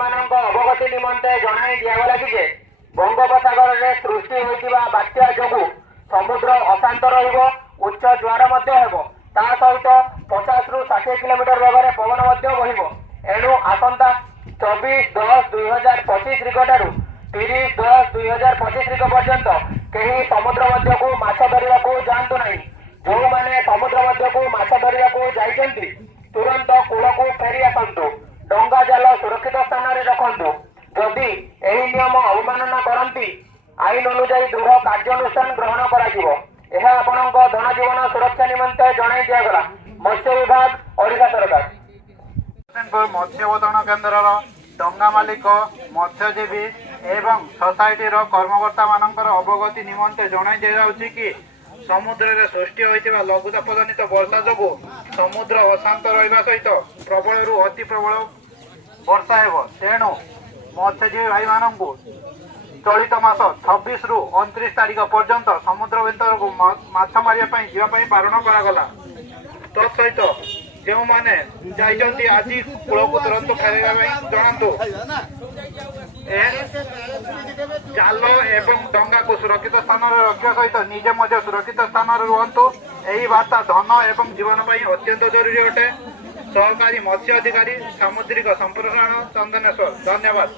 ମାନଙ୍କ ଅବଗତି ନିମନ୍ତେ ଜଣାଇ ଦିଆଗଲା ଯେ ବଙ୍ଗୋପସାଗରରେ ସୃଷ୍ଟି ହୋଇଥିବା ବାତ୍ୟା ଯୋଗୁଁ ସମୁଦ୍ର ଅଶାନ୍ତ ରହିବ, ଉଚ୍ଚ ଜୁଆର ମଧ୍ୟ ହେବ। ତା ସହିତ 50 ରୁ 60 କିଲୋମିଟର ବେଗରେ ପବନ ମଧ୍ୟ ବହିବ। ଏଣୁ ଆସନ୍ତା 24/10/2025 ନିକଟରୁ 30/10/2025 ନିକ ପର୍ଯ୍ୟନ୍ତ କେହି ସମୁଦ୍ର ମଧ୍ୟକୁ ମାଛ ଧରିବାକୁ ଯାଆନ୍ତୁ ନାହିଁ। ଯେଉଁମାନେ ସମୁଦ୍ର ମଧ୍ୟକୁ ମାଛ ଧରିବାକୁ ଯାଇଛନ୍ତି ତୁରନ୍ତ କୂଳକୁ ଫେରି ଆସନ୍ତୁ। ଡଙ୍ଗା ଜାଲ ସୁରକ୍ଷିତ ସ୍ଥାନରେ ରଖନ୍ତୁ। ଯଦି ଏହି ନିୟମ ଅବମାନନା କରନ୍ତି ଆଇନ ଅନୁଯାୟୀ ଦୃଢ଼ କାର୍ଯ୍ୟାନୁଷ୍ଠାନ ଗ୍ରହଣ କରାଯିବ। ଏହା ଆପଣଙ୍କ ଧନଜୀବନ ସୁରକ୍ଷା ନିମନ୍ତେ ଜଣାଇ ଦିଆଗଲା। ମତ୍ସ୍ୟ ବିଭାଗ, ଓଡ଼ିଶା ସରକାର। ମତ୍ସ୍ୟ ଉଦ୍ୟାନ କେନ୍ଦ୍ରର ଡଙ୍ଗା ମାଲିକ, ମତ୍ସ୍ୟଜୀବୀ ଏବଂ ସୋସାଇଟିର କର୍ମକର୍ତ୍ତା ମାନଙ୍କର ଅବଗତି ନିମନ୍ତେ ଜଣାଇ ଦିଆଯାଉଛି କି ସମୁଦ୍ରରେ ସୃଷ୍ଟି ହୋଇଥିବା ଲଘୁଚାପ ଜନିତ ବର୍ଷା ଯୋଗୁଁ ସମୁଦ୍ର ଅଶାନ୍ତ ରହିବା ସହିତ ପ୍ରବଳରୁ ଅତି ପ୍ରବଳ ବର୍ଷା ହେବ। ତେଣୁ ମତ୍ସ୍ୟଜୀବୀ ଭାଇମାନଙ୍କୁ ଚଳିତ ମାସ 26 ରୁ 29 ତାରିଖ ପର୍ଯ୍ୟନ୍ତ ସମୁଦ୍ର ଭିତରକୁ ମାଛ ମାରିବା ପାଇଁ ଯିବା ପାଇଁ ବାରଣ କରାଗଲା। ତତ୍ସହିତ ଯେଉଁମାନେ ଯାଇଛନ୍ତି ଆଜି କୂଳକୁ ତୁରନ୍ତ ଫେରିବା ପାଇଁ ଜଣାନ୍ତୁ। ଜାଲ ଏବଂ ଡଙ୍ଗାକୁ ସୁରକ୍ଷିତ ସ୍ଥାନରେ ରଖିବା ସହିତ ନିଜେ ମଧ୍ୟ ସୁରକ୍ଷିତ ସ୍ଥାନରେ ରୁହନ୍ତୁ। ଏହି ବାର୍ତ୍ତା ଧନ ଏବଂ ଜୀବନ ପାଇଁ ଅତ୍ୟନ୍ତ ଜରୁରୀ ଅଟେ। ସହକାରୀ ମତ୍ସ୍ୟ ଅଧିକାରୀ, ସାମୁଦ୍ରିକ ସମ୍ପ୍ରସାରଣ, ଚନ୍ଦନେଶ୍ୱର। ଧନ୍ୟବାଦ।